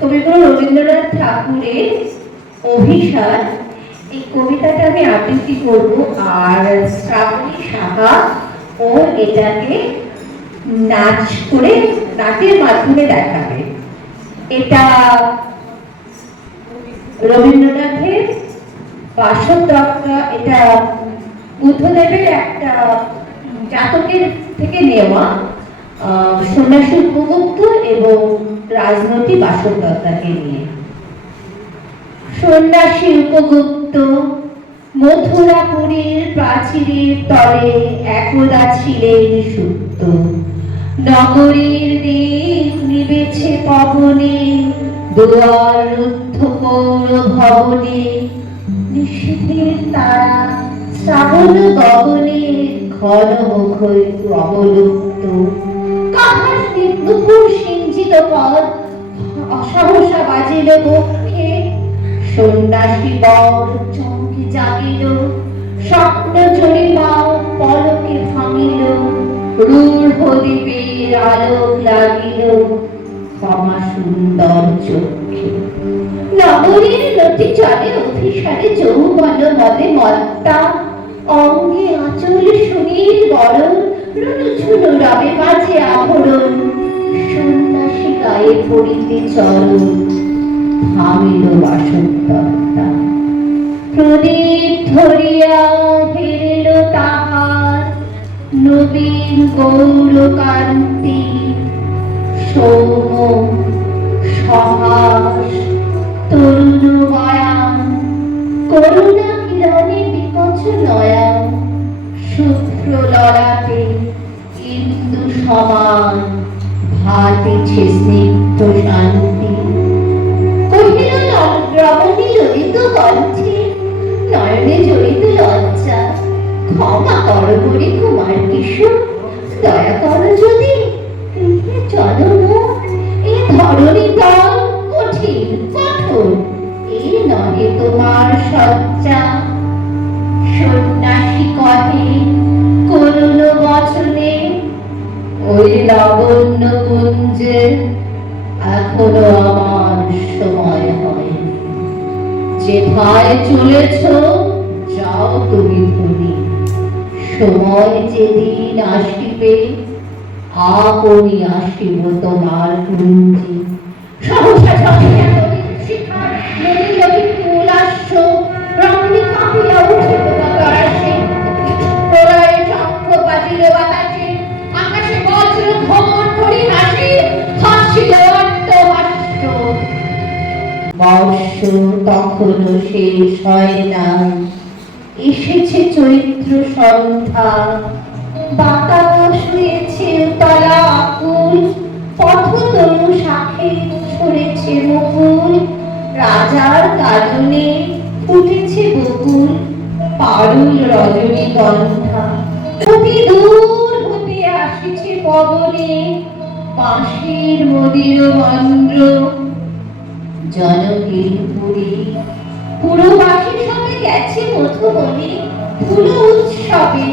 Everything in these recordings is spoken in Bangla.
কবিগুরু রবীন্দ্রনাথ ঠাকুরের অভিসার এই কবিতাটা আমি আবৃত্তি করব, আর শ্রাবণী সাহা ও এটাকে নাচ করে নাচের মাধ্যমে দেখাবে। এটা রবীন্দ্রনাথের বাসবদত্তা, এটা বুদ্ধদেবের একটা জাতকের থেকে নেওয়া, সন্ন্যাসী উপগুপ্ত এবং রাজনৈতিক বাসবদত্তাকে নিয়ে। সন্ন্যাসী উপগুপ্ত মথুরাপুরীর প্রাচীরের তলে একদা ছিলেন সুপ্ত। নগরীর দিক নিবেছে পবনে, দুয়ার রুদ্ধ পৌর ভবনে। নিষেধের তারা শ্রাবণ গগনে, ঘন মুখ অবলুপ্ত। কাহার নুপুর সিঞ্চিত পদ অসহসা বাজিল বক্ষে। সন্ন্যাসী বর চমকে জাগিল, স্বপ্ন জরিমা পলকে ভাঙিল। রূঢ় দ্বীপের আলোক লাগিল, ক্ষমা সুন্দর চক্ষে। নগরীর নদী চলে অভিসারে যৌবন মদে মত্তা। অঙ্গে আঁচল সুনীল বরণ, রুনুঝুনু রবে বাজে আভরণ। সন্ন্যাসী গায়ে পড়িতে চরণ, থামিল বাসবদত্তা। প্রদীপ ধরিয়া হেরিল তাহার নবীন গৌর কান্তি। সৌম সহাস তরুণ মায়ান, করুণা কিরণে বিকচ নয়ন। শুভ্র ললাটে ইন্দু সমান, ভাতিছে স্নিগ্ধ শান্তি। কহিল রমণী ললিত কণ্ঠে, নয়নে জড়িত লজ্জা। ক্ষমা কর হরি কুমার কিশোর, দয়া কর যদি চলো মোর। এ ধরণী তল কঠিন কঠোর, এ নহে তোমার সজ্জা। সন্ন্যাসী কহে করুণ বচনে, ওই লাবণ্য কুঞ্জে এখনো আমার সময় হয়। যেথায় চলেছ যাও তুমি ধনী, সময় যেদিন আসিবে আপনি আসিব তোমার কুঞ্জে। সহসা ঝটিয়া নদীর শিখা, নদী নদী কুলাস্য। রমণী কাঁপিয়া উঠিল তরাসে, প্রলয়ে শঙ্খ বাজিল বাতাসে। আকাশে বজ্র ভ্রমণ করি হাসি, হাসিল অট্টহাস্য। বর্ষ তখনো শেষ হয় নাই, এসেছে চৈত্র সন্ধ্যা। বাতাস হয়েছে উতলা আকুল, পথতনু শাখে ছড়েছে মুকুল। রাজার কাননে ফুটেছে বকুল, পারুল রজনীগন্ধা। অতি দূর হতে আসিছে পবনে, বাঁশির মদির মন্দ্র। জনকের পুরী পুরবাসী সবে গেছে মধুবনে, ফুল উৎসবে।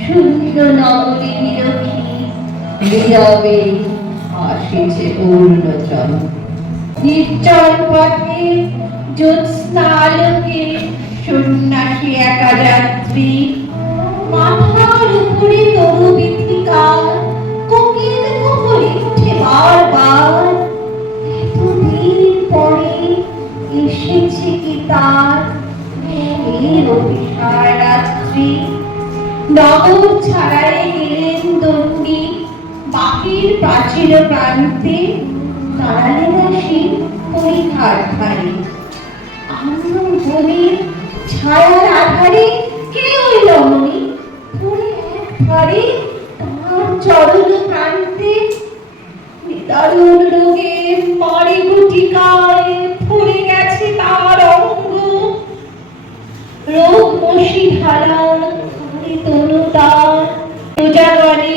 শূন্য নগরী নিরখী, নীরবে আসিছে পূর্ণচন্দ্র। নির্জন পথে জ্যোৎস্না আলোকে, সন্ন্যাসী একা যাত্রী। মাথার উপরে তরু বীথিকা, কোকিল কুহুরি উঠে বারবার। এতদিন পরে এসেছে কি তার সেই অভিসার রাত্রি। নগর ছাড়াই গেলেন দণ্ডী, বাকির প্রাচীর প্রান্তে। দাঁড়ালেন আসি পরিখার ধারে, আনন্দ বনে ছায়ার আধারে। কে ওই রমণী পড়ে একবারে তার চরণ প্রান্তে। নিদারুণ রোগে মারি গুটিকায় ফুলে গেছে তার অঙ্গ। রোগ মশি ধারা তনু তার, প্রজাগণে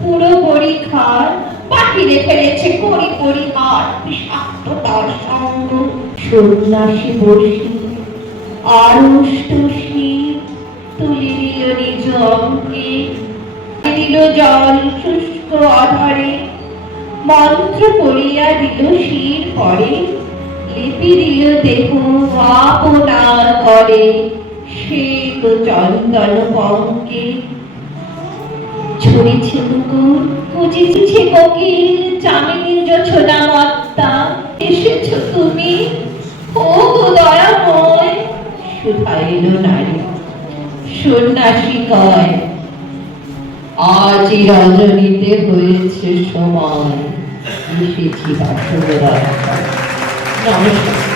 পুরো পরীক্ষার বাহিরে ফেলেছে করি করি হার। বিষাক্ত তার সঙ্গ। সন্ন্যাসী বসি আড়ষ্ট শীত তুলে দিল নিজ অঙ্গে, দিল জল শুষ্ক আধারে। মন্ত্র পড়িয়া দিল শির পরে, লিপি দিল দেহ আপনার করে, শ্বেত চন্দন পঙ্কে ছড়িছে মুকুর, কুচিছে কোকিল, চামেলি জোছনা মত্তা, এসেছো তুমি, ও গো দয়াময়, শুধাইল নারী, সন্ন্যাসী কয়, আজই রজনীতে হয়েছে সময়, এসেছি বাসুদেব। নমস্কার।